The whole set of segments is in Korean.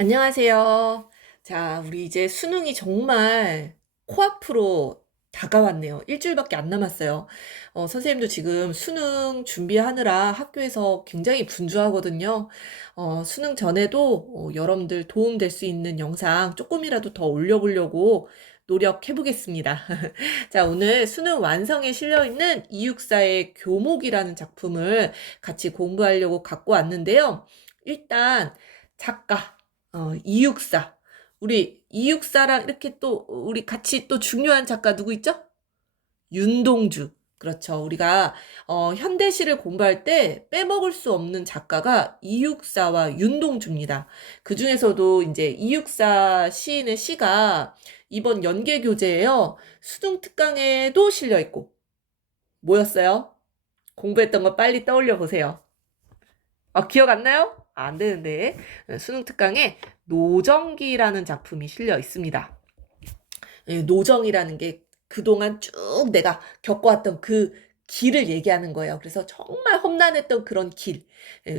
안녕하세요. 자, 우리 이제 수능이 정말 코앞으로 다가왔네요. 일주일밖에 안 남았어요. 선생님도 지금 수능 준비하느라 학교에서 굉장히 분주하거든요. 수능 전에도 여러분들 도움될 수 있는 영상 조금이라도 더 올려보려고 노력해 보겠습니다. 자, 오늘 수능 완성에 실려 있는 이육사의 교목이라는 작품을 같이 공부하려고 갖고 왔는데요. 일단 작가 이육사. 우리 이육사랑 이렇게 또 우리 같이 또 중요한 작가 누구 있죠? 윤동주. 그렇죠. 우리가 현대시를 공부할 때 빼먹을 수 없는 작가가 이육사와 윤동주입니다. 그중에서도 이제 이육사 시인의 시가 이번 연계 교재에요. 수능 특강에도 실려 있고 뭐였어요? 공부했던 거 빨리 떠올려 보세요. 기억 안 나요? 안 되는데. 수능 특강에 노정기라는 작품이 실려 있습니다. 노정이라는 게 그동안 쭉 내가 겪어왔던 그 길을 얘기하는 거예요. 그래서 정말 험난했던 그런 길.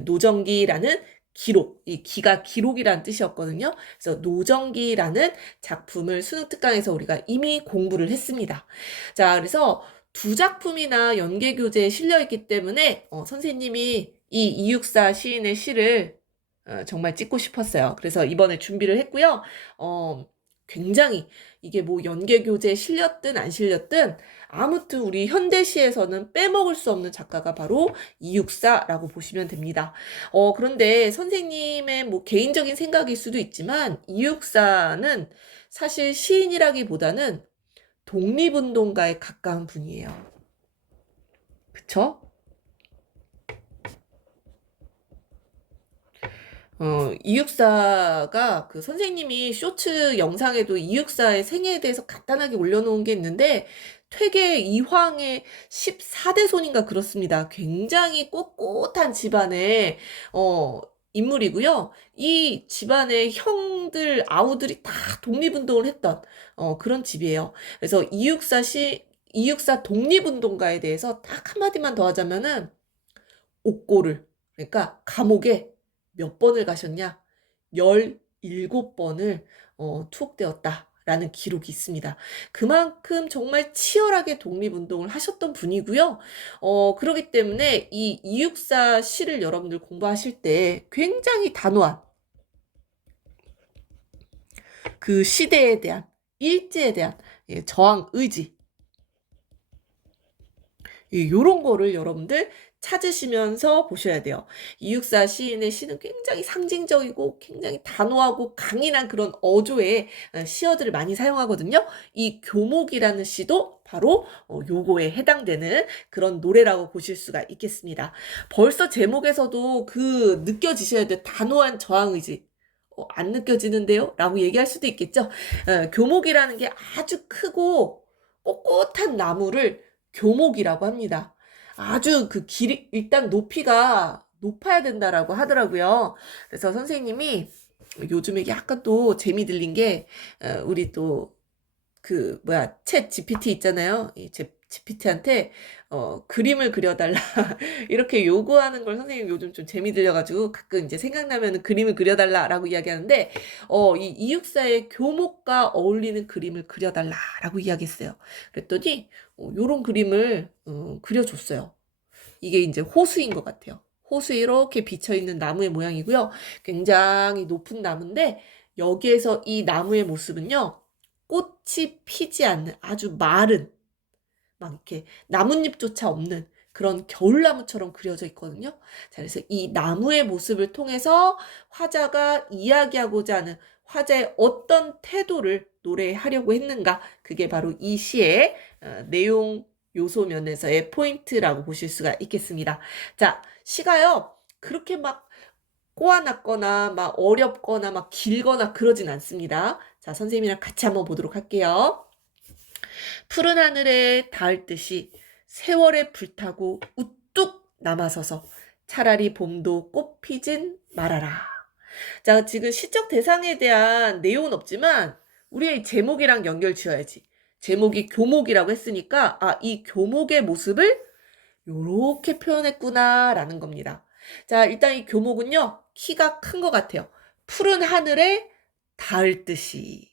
노정기라는 기록, 이 기가 기록이라는 뜻이었거든요. 그래서 노정기라는 작품을 수능 특강에서 우리가 이미 공부를 했습니다. 자, 그래서 두 작품이나 연계 교재에 실려 있기 때문에 선생님이 이 이육사 시인의 시를 정말 찍고 싶었어요. 그래서 이번에 준비를 했고요. 굉장히 이게 뭐 연계 교재에 실렸든 안 실렸든 아무튼 우리 현대시에서는 빼먹을 수 없는 작가가 바로 이육사라고 보시면 됩니다. 그런데 선생님의 뭐 개인적인 생각일 수도 있지만 이육사는 사실 시인이라기보다는 독립운동가에 가까운 분이에요. 그쵸? 이육사가 그 선생님이 쇼츠 영상에도 이육사의 생애에 대해서 간단하게 올려놓은 게 있는데 퇴계 이황의 14대 손인가 그렇습니다. 굉장히 꼿꼿한 집안의 인물이고요. 이 집안의 형들, 아우들이 다 독립운동을 했던 그런 집이에요. 그래서 이육사 독립운동가에 대해서 딱 한마디만 더 하자면은 옥고를, 그러니까 감옥에 몇 번을 가셨냐? 17번을 투옥되었다라는 기록이 있습니다. 그만큼 정말 치열하게 독립운동을 하셨던 분이고요. 그렇기 때문에 이 이육사 시를 여러분들 공부하실 때 굉장히 단호한 그 시대에 대한 일제에 대한 저항 의지 요런 거를 여러분들 찾으시면서 보셔야 돼요. 이육사 시인의 시는 굉장히 상징적이고 굉장히 단호하고 강인한 그런 어조의 시어들을 많이 사용하거든요. 이 교목이라는 시도 바로 요거에 해당되는 그런 노래라고 보실 수가 있겠습니다. 벌써 제목에서도 그 느껴지셔야 돼요. 단호한 저항의지. 안 느껴지는데요? 라고 얘기할 수도 있겠죠. 교목이라는 게 아주 크고 꼿꼿한 나무를 교목이라고 합니다. 아주 그 길이 일단 높이가 높아야 된다라고 하더라고요. 그래서 선생님이 요즘에 약간 또 재미 들린 게 우리 또 그 뭐야 챗 GPT 있잖아요. 이 GPT한테 그림을 그려달라 이렇게 요구하는 걸 선생님 요즘 좀 재미 들려가지고 가끔 이제 생각나면 그림을 그려달라라고 이야기하는데 이 이육사의 교목과 어울리는 그림을 그려달라라고 이야기했어요. 그랬더니 요런 그림을 그려줬어요. 이게 이제 호수인 것 같아요. 호수에 이렇게 비쳐있는 나무의 모양이고요. 굉장히 높은 나무인데 여기에서 이 나무의 모습은요. 꽃이 피지 않는 아주 마른 막 이렇게 나뭇잎조차 없는 그런 겨울나무처럼 그려져 있거든요. 자, 그래서 이 나무의 모습을 통해서 화자가 이야기하고자 하는 화자의 어떤 태도를 노래하려고 했는가? 그게 바로 이 시의 내용 요소 면에서의 포인트라고 보실 수가 있겠습니다. 자, 시가요. 그렇게 막 꼬아놨거나 막 어렵거나 막 길거나 그러진 않습니다. 자, 선생님이랑 같이 한번 보도록 할게요. 푸른 하늘에 닿을 듯이 세월에 불타고 우뚝 남아서서 차라리 봄도 꽃 피진 말아라. 자, 지금 시적 대상에 대한 내용은 없지만 우리의 제목이랑 연결 지어야지. 제목이 교목이라고 했으니까 이 교목의 모습을 요렇게 표현했구나라는 겁니다. 자, 일단 이 교목은요. 키가 큰 것 같아요. 푸른 하늘에 닿을 듯이.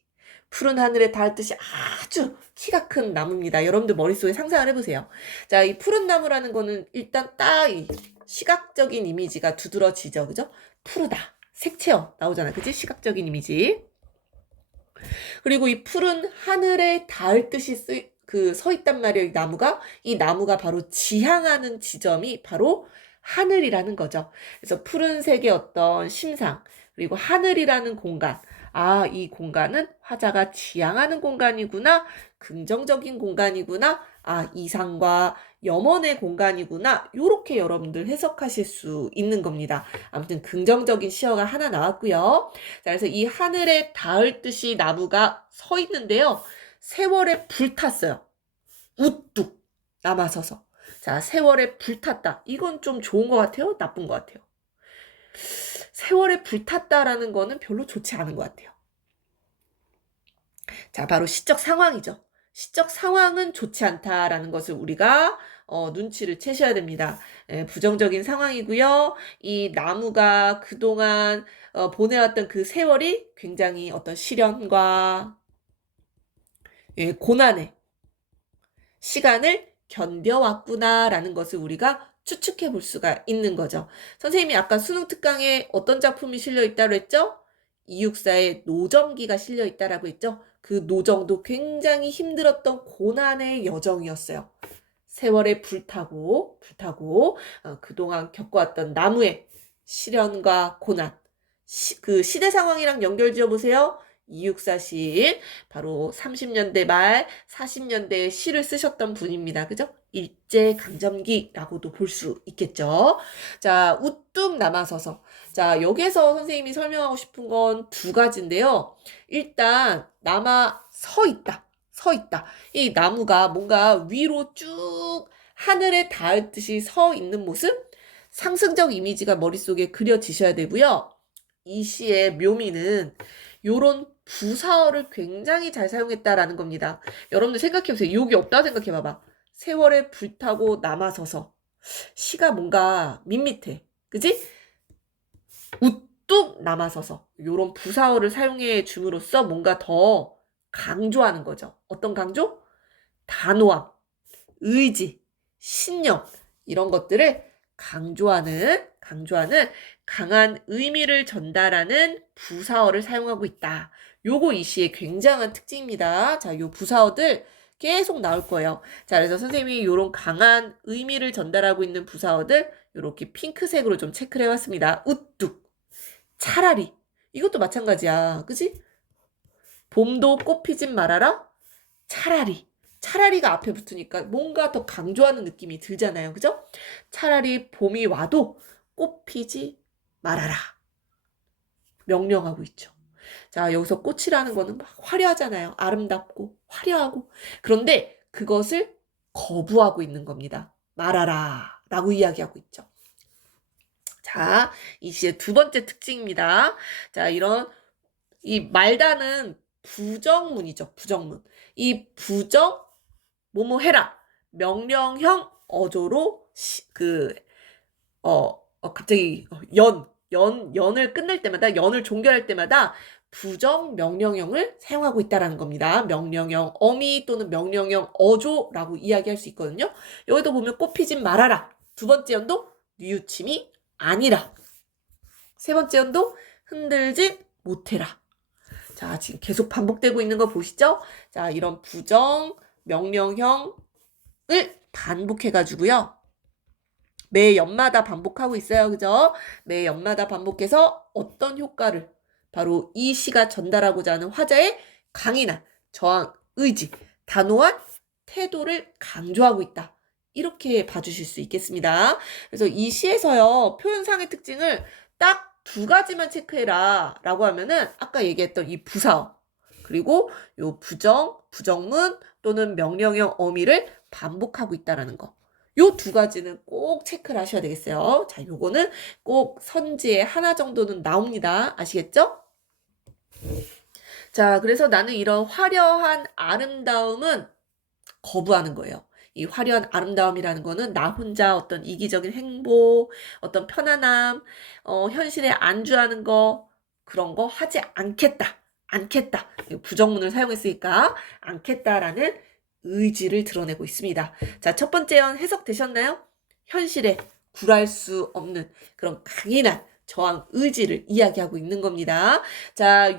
푸른 하늘에 닿을 듯이 아주 키가 큰 나무입니다. 여러분들 머릿속에 상상을 해보세요. 자, 이 푸른 나무라는 거는 일단 딱 이 시각적인 이미지가 두드러지죠. 그죠? 푸르다. 색채어 나오잖아. 그지? 시각적인 이미지. 그리고 이 푸른 하늘에 닿을 듯이 서 있단 말이에요. 이 나무가 바로 지향하는 지점이 바로 하늘이라는 거죠. 그래서 푸른색의 어떤 심상, 그리고 하늘이라는 공간. 아, 이 공간은 화자가 지향하는 공간이구나. 긍정적인 공간이구나. 아, 이상과 염원의 공간이구나. 요렇게 여러분들 해석하실 수 있는 겁니다. 아무튼 긍정적인 시어가 하나 나왔고요. 자, 그래서 이 하늘에 닿을 듯이 나무가 서 있는데요. 세월에 불탔어요. 우뚝 남아서서. 자, 세월에 불탔다. 이건 좀 좋은 것 같아요? 나쁜 것 같아요? 세월에 불탔다라는 거는 별로 좋지 않은 것 같아요. 자, 바로 시적 상황이죠. 시적 상황은 좋지 않다라는 것을 우리가 눈치를 채셔야 됩니다. 부정적인 상황이고요. 이 나무가 그동안 보내왔던 그 세월이 굉장히 어떤 시련과 고난의 시간을 견뎌왔구나라는 것을 우리가 추측해 볼 수가 있는 거죠. 선생님이 아까 수능 특강에 어떤 작품이 실려 있다고 했죠? 이육사의 노정기가 실려 있다라고 했죠? 그 노정도 굉장히 힘들었던 고난의 여정이었어요. 세월에 불타고 그동안 겪어왔던 나무의 시련과 고난, 그 시대 상황이랑 연결 지어 보세요. 이육사 시인 바로 30년대 말 40년대에 시를 쓰셨던 분입니다. 그죠? 일제강점기라고도 볼 수 있겠죠. 자, 우뚝 남아서서. 자, 여기서 선생님이 설명하고 싶은 건 두 가지인데요. 일단 남아 서 있다. 서 있다. 이 나무가 뭔가 위로 쭉 하늘에 닿을 듯이 서 있는 모습? 상승적 이미지가 머릿속에 그려지셔야 되고요. 이 시의 묘미는 요런 부사어를 굉장히 잘 사용했다라는 겁니다. 여러분들 생각해보세요. 욕이 없다 생각해봐봐. 세월에 불타고 남아서서. 시가 뭔가 밋밋해. 그지? 우뚝 남아서서. 요런 부사어를 사용해 줌으로써 뭔가 더 강조하는 거죠. 어떤 강조? 단호함, 의지, 신념 이런 것들을 강조하는 강한 의미를 전달하는 부사어를 사용하고 있다. 요거 이 시의 굉장한 특징입니다. 자, 요 부사어들 계속 나올 거예요. 자, 그래서 선생님이 요런 강한 의미를 전달하고 있는 부사어들 요렇게 핑크색으로 좀 체크를 해왔습니다. 우뚝, 차라리 이것도 마찬가지야. 그지? 봄도 꽃 피진 말아라. 차라리가 앞에 붙으니까 뭔가 더 강조하는 느낌이 들잖아요. 그죠? 차라리 봄이 와도 꽃 피지 말아라. 명령하고 있죠. 자, 여기서 꽃이라는 거는 막 화려하잖아요. 아름답고 화려하고. 그런데 그것을 거부하고 있는 겁니다. 말아라 라고 이야기하고 있죠. 자, 이 시의 두 번째 특징입니다. 자, 이 말다는 부정문이죠. 부정문. 이 부정 뭐뭐 해라. 명령형 어조로 갑자기 연을 끝낼 때마다 연을 종결할 때마다 부정 명령형을 사용하고 있다라는 겁니다. 명령형 어미 또는 명령형 어조라고 이야기할 수 있거든요. 여기도 보면 꽃피진 말아라. 두 번째 연도 뉘우침이 아니라. 세 번째 연도 흔들진 못해라. 자, 지금 계속 반복되고 있는 거 보시죠? 자, 이런 부정 명령형을 반복해가지고요. 매 연마다 반복하고 있어요. 그죠? 매 연마다 반복해서 어떤 효과를 바로 이 시가 전달하고자 하는 화자의 강인한 저항, 의지, 단호한 태도를 강조하고 있다. 이렇게 봐주실 수 있겠습니다. 그래서 이 시에서요. 표현상의 특징을 딱 두 가지만 체크해라 라고 하면은 아까 얘기했던 이 부사어 그리고 요 부정문 또는 명령형 어미를 반복하고 있다라는 거. 요 두 가지는 꼭 체크를 하셔야 되겠어요. 자, 요거는 꼭 선지에 하나 정도는 나옵니다. 아시겠죠? 자, 그래서 나는 이런 화려한 아름다움은 거부하는 거예요. 이 화려한 아름다움이라는 거는 나 혼자 어떤 이기적인 행복, 어떤 편안함, 현실에 안주하는 거, 그런 거 하지 않겠다. 않겠다. 부정문을 사용했으니까 않겠다라는 의지를 드러내고 있습니다. 자, 첫 번째 연 해석되셨나요? 현실에 굴할 수 없는 그런 강인한 저항 의지를 이야기하고 있는 겁니다. 자,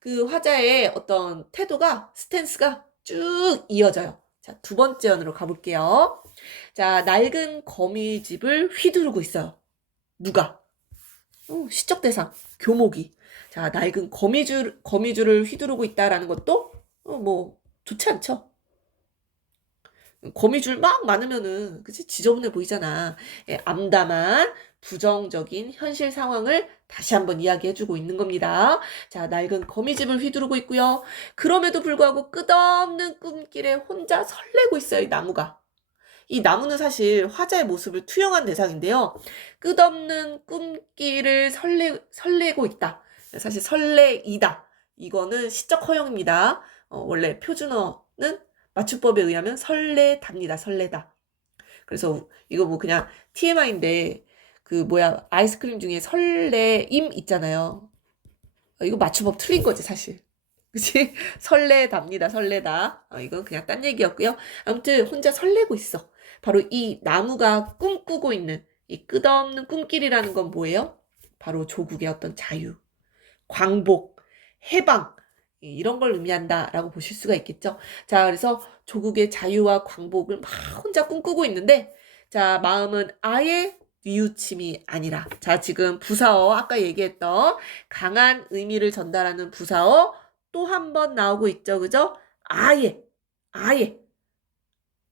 그 화자의 어떤 태도가, 스탠스가 쭉 이어져요. 자, 두 번째 연으로 가볼게요. 자, 낡은 거미집을 휘두르고 있어요. 누가? 시적 대상, 교목이. 자, 낡은 거미줄을 휘두르고 있다라는 것도, 뭐, 좋지 않죠? 거미줄 막 많으면은, 그치? 지저분해 보이잖아. 예, 암담한, 부정적인 현실 상황을 다시 한번 이야기해주고 있는 겁니다. 자, 낡은 거미집을 휘두르고 있고요. 그럼에도 불구하고 끝없는 꿈길에 혼자 설레고 있어요, 이 나무가. 이 나무는 사실 화자의 모습을 투영한 대상인데요. 끝없는 꿈길을 설레고 있다. 사실 설레이다. 이거는 시적 허용입니다. 원래 표준어는 맞춤법에 의하면 설레답니다. 설레다. 그래서 이거 뭐 그냥 TMI인데 아이스크림 중에 설레임 있잖아요. 이거 맞춤법 틀린 거지 사실. 그치? 설레답니다. 설레다. 이건 그냥 딴 얘기였고요. 아무튼 혼자 설레고 있어. 바로 이 나무가 꿈꾸고 있는 이 끝없는 꿈길이라는 건 뭐예요? 바로 조국의 어떤 자유, 광복, 해방 이런 걸 의미한다라고 보실 수가 있겠죠. 자, 그래서 조국의 자유와 광복을 막 혼자 꿈꾸고 있는데 자, 마음은 아예 뉘우침이 아니라 자, 지금 부사어 아까 얘기했던 강한 의미를 전달하는 부사어 또 한 번 나오고 있죠. 그죠? 아예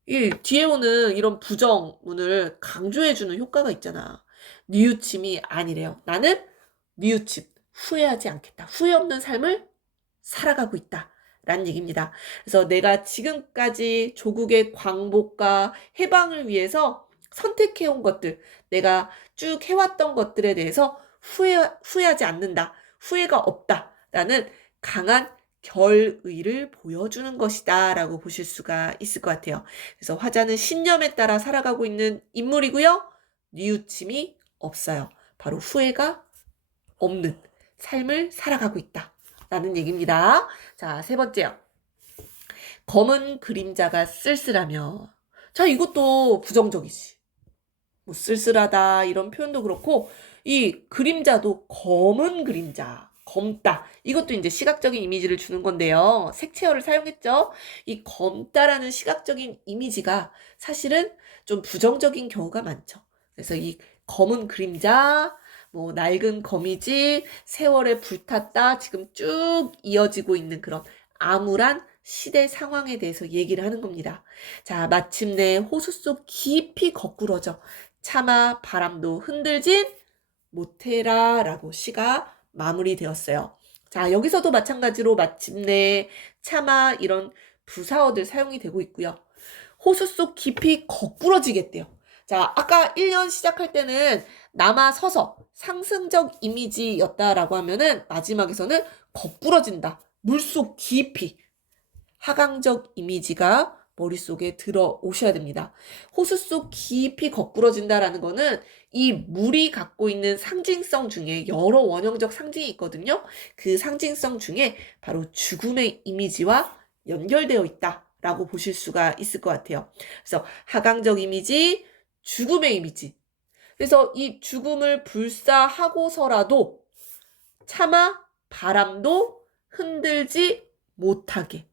이 뒤에 오는 이런 부정문을 강조해주는 효과가 있잖아. 뉘우침이 아니래요. 나는 뉘우침, 후회하지 않겠다. 후회 없는 삶을 살아가고 있다. 라는 얘기입니다. 그래서 내가 지금까지 조국의 광복과 해방을 위해서 선택해온 것들, 내가 쭉 해왔던 것들에 대해서 후회하지 않는다. 후회가 없다. 라는 강한 결의를 보여주는 것이다 라고 보실 수가 있을 것 같아요. 그래서 화자는 신념에 따라 살아가고 있는 인물이고요. 뉘우침이 없어요. 바로 후회가 없는 삶을 살아가고 있다 라는 얘기입니다. 자, 세 번째요. 검은 그림자가 쓸쓸하며. 자, 이것도 부정적이지. 뭐 쓸쓸하다 이런 표현도 그렇고 이 그림자도 검은 그림자. 검다. 이것도 이제 시각적인 이미지를 주는 건데요. 색채어를 사용했죠. 이 검다라는 시각적인 이미지가 사실은 좀 부정적인 경우가 많죠. 그래서 이 검은 그림자, 뭐 낡은 거미지, 세월에 불탔다 지금 쭉 이어지고 있는 그런 암울한 시대 상황에 대해서 얘기를 하는 겁니다. 자, 마침내 호수 속 깊이 거꾸러져 차마 바람도 흔들진 못해라 라고 시가 마무리되었어요. 자, 여기서도 마찬가지로 마침내 차마 이런 부사어들 사용이 되고 있고요. 호수 속 깊이 거꾸러지겠대요. 자, 아까 1년 시작할 때는 남아 서서 상승적 이미지였다라고 하면은 마지막에서는 거꾸러진다. 물속 깊이. 하강적 이미지가 머릿속에 들어오셔야 됩니다. 호수 속 깊이 거꾸러진다라는 거는 이 물이 갖고 있는 상징성 중에 여러 원형적 상징이 있거든요. 그 상징성 중에 바로 죽음의 이미지와 연결되어 있다라고 보실 수가 있을 것 같아요. 그래서 하강적 이미지, 죽음의 이미지. 그래서 이 죽음을 불사하고서라도 차마 바람도 흔들지 못하게.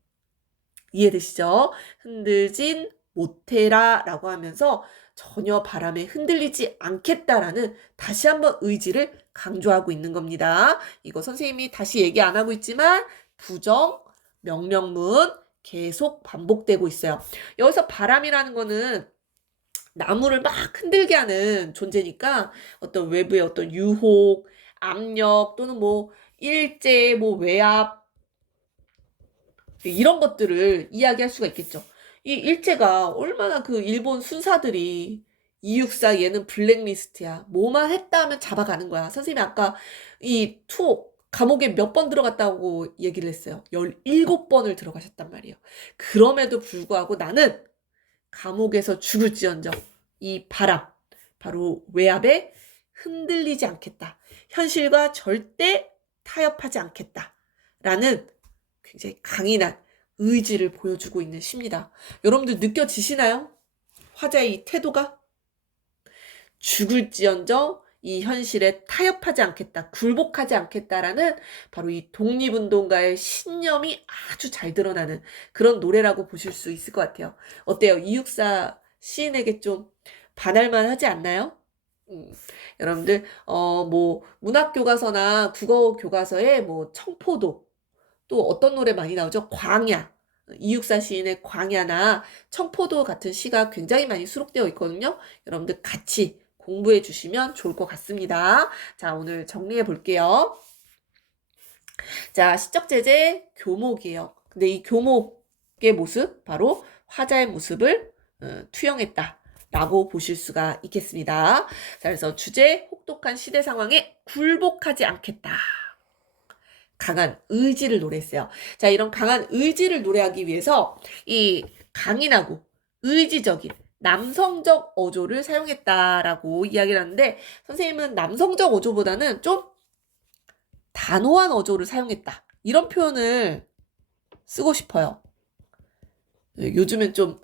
이해되시죠? 흔들진 못해라 라고 하면서 전혀 바람에 흔들리지 않겠다라는 다시 한번 의지를 강조하고 있는 겁니다. 이거 선생님이 다시 얘기 안 하고 있지만 부정, 명령문 계속 반복되고 있어요. 여기서 바람이라는 거는 나무를 막 흔들게 하는 존재니까 어떤 외부의 어떤 유혹, 압력 또는 뭐 일제, 뭐 외압 이런 것들을 이야기할 수가 있겠죠. 이 일제가 얼마나 그 일본 순사들이 264 얘는 블랙리스트야. 뭐만 했다 하면 잡아가는 거야. 선생님이 아까 이 감옥에 몇 번 들어갔다고 얘기를 했어요. 17번을 들어가셨단 말이에요. 그럼에도 불구하고 나는 감옥에서 죽을지언정 이 바로 외압에 흔들리지 않겠다. 현실과 절대 타협하지 않겠다라는 굉장히 강인한 의지를 보여주고 있는 시입니다. 여러분들 느껴지시나요? 화자의 이 태도가? 죽을지언정 이 현실에 타협하지 않겠다, 굴복하지 않겠다라는 바로 이 독립운동가의 신념이 아주 잘 드러나는 그런 노래라고 보실 수 있을 것 같아요. 어때요? 이육사 시인에게 좀 반할만 하지 않나요? 여러분들 뭐 문학 교과서나 국어 교과서에 뭐 청포도, 또 어떤 노래 많이 나오죠? 광야. 이육사 시인의 광야나 청포도 같은 시가 굉장히 많이 수록되어 있거든요. 여러분들 같이 공부해 주시면 좋을 것 같습니다. 자, 오늘 정리해 볼게요. 자, 시적 제재 교목이에요. 근데 이 교목의 모습, 바로 화자의 모습을 투영했다 라고 보실 수가 있겠습니다. 자, 그래서 주제, 혹독한 시대 상황에 굴복하지 않겠다. 강한 의지를 노래했어요. 자, 이런 강한 의지를 노래하기 위해서 이 강인하고 의지적인 남성적 어조를 사용했다라고 이야기를 하는데, 선생님은 남성적 어조보다는 좀 단호한 어조를 사용했다, 이런 표현을 쓰고 싶어요. 요즘엔 좀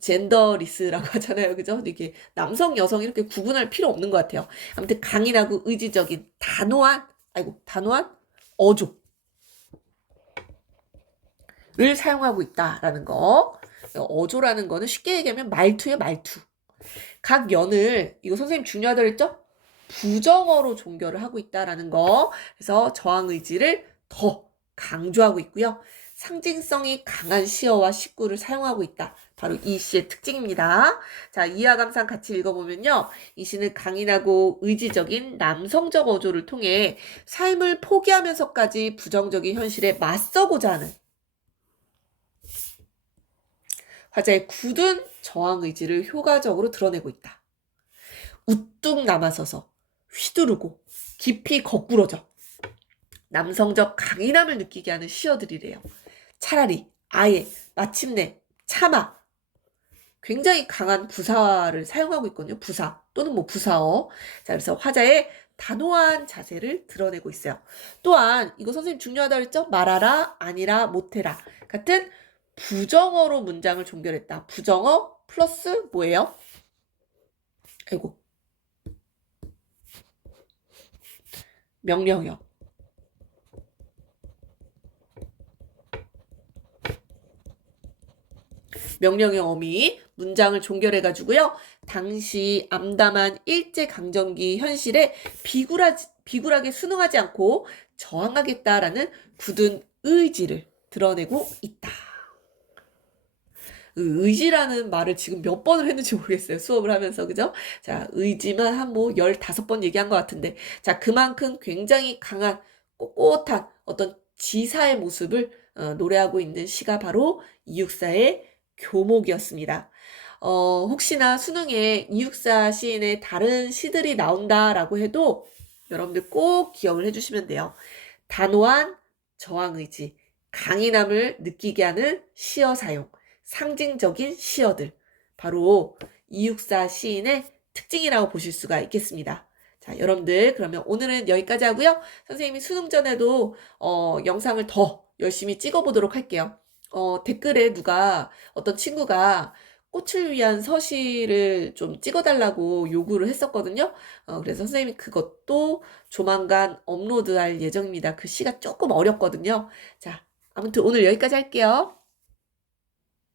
젠더리스라고 하잖아요. 그죠? 이게 남성, 여성 이렇게 구분할 필요 없는 것 같아요. 아무튼 강인하고 의지적인 단호한 어조를 사용하고 있다라는 거. 어조라는 거는 쉽게 얘기하면 말투예요, 말투. 각 연을, 이거 선생님 중요하다 그랬죠? 부정어로 종결을 하고 있다라는 거. 그래서 저항 의지를 더 강조하고 있고요. 상징성이 강한 시어와 식구를 사용하고 있다. 바로 이 시의 특징입니다. 자, 이하 감상 같이 읽어보면요. 이 시는 강인하고 의지적인 남성적 어조를 통해 삶을 포기하면서까지 부정적인 현실에 맞서고자 하는 화자의 굳은 저항 의지를 효과적으로 드러내고 있다. 우뚝 남아서서 휘두르고 깊이 거꾸러져 남성적 강인함을 느끼게 하는 시어들이래요. 차라리, 아예, 마침내, 차마, 굉장히 강한 부사를 사용하고 있거든요. 부사 또는 뭐 부사어. 자, 그래서 화자의 단호한 자세를 드러내고 있어요. 또한 이거 선생님 중요하다 그랬죠? 말하라, 아니라, 못해라 같은 부정어로 문장을 종결했다. 부정어 플러스 뭐예요? 아이고, 명령형. 명령형 어미 문장을 종결해가지고요. 당시 암담한 일제강점기 현실에 비굴하게 순응하지 않고 저항하겠다라는 굳은 의지를 드러내고 있다. 의지라는 말을 지금 몇 번을 했는지 모르겠어요. 수업을 하면서, 그죠? 자, 의지만 한 뭐 15번 얘기한 것 같은데. 자, 그만큼 굉장히 강한, 꼿꼿한 어떤 지사의 모습을 노래하고 있는 시가 바로 이육사의 교목이었습니다. 혹시나 수능에 이육사 시인의 다른 시들이 나온다라고 해도 여러분들 꼭 기억을 해주시면 돼요. 단호한 저항의지, 강인함을 느끼게 하는 시어 사용, 상징적인 시어들, 바로 이육사 시인의 특징이라고 보실 수가 있겠습니다. 자, 여러분들 그러면 오늘은 여기까지 하고요. 선생님이 수능 전에도 영상을 더 열심히 찍어보도록 할게요. 댓글에 어떤 친구가 꽃을 위한 서시를 좀 찍어달라고 요구를 했었거든요. 그래서 선생님이 그것도 조만간 업로드할 예정입니다. 그 시가 조금 어렵거든요. 자, 아무튼 오늘 여기까지 할게요.